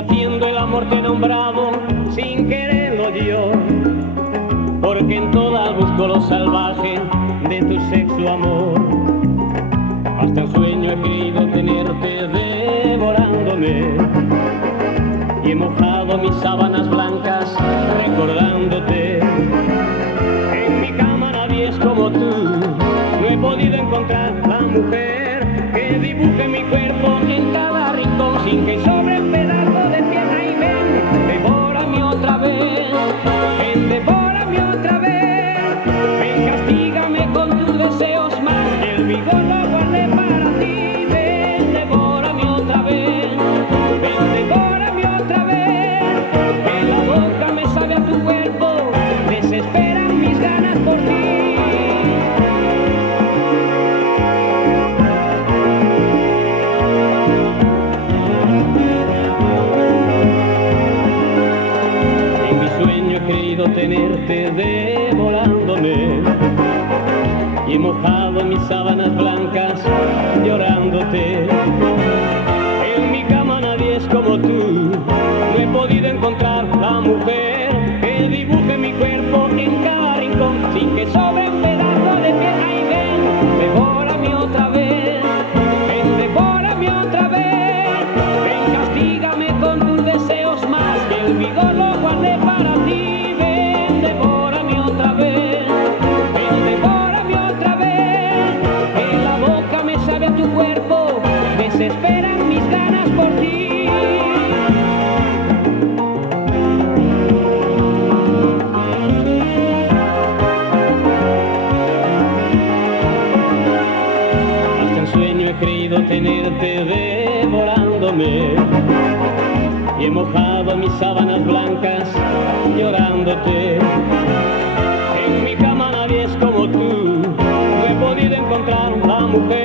haciendo el amor te he nombrado sin quererlo yo, porque en todas busco lo salvaje de tu sexo amor. Hasta en sueño he querido tenerte devorándome y he mojado mis sábanas blancas recordándote. En mi cama nadie es como tú, no he podido encontrar la mujer que dibuje mi cuerpo en cada rincón sin que sobre un pedazo de tierra. Y ven, devórame otra vez, ven, devórame otra vez, ven, castígame con tus deseos más que el vigor lo guardé para ti. Ven, devórame otra vez, ven, devórame otra vez, que la boca me sabe a tu cuerpo, desesperan mis ganas por ti. Tenerte devorándome y he mojado mis sábanas blancas llorándote. En mi cama nadie es como tú, no he podido encontrar la mujer que dibuje mi cuerpo en cada rincón sin que sobre un pedazo de tierra. Y ven, devórame otra vez, ven, devórame otra vez, ven, castígame con tus deseos más que el vigor lo guardé para ti. Tu cuerpo, desesperan mis ganas por ti. Hasta en sueño he creído tenerte devorándome y he mojado mis sábanas blancas llorándote. En mi cama nadie es como tú, no he podido encontrar la mujer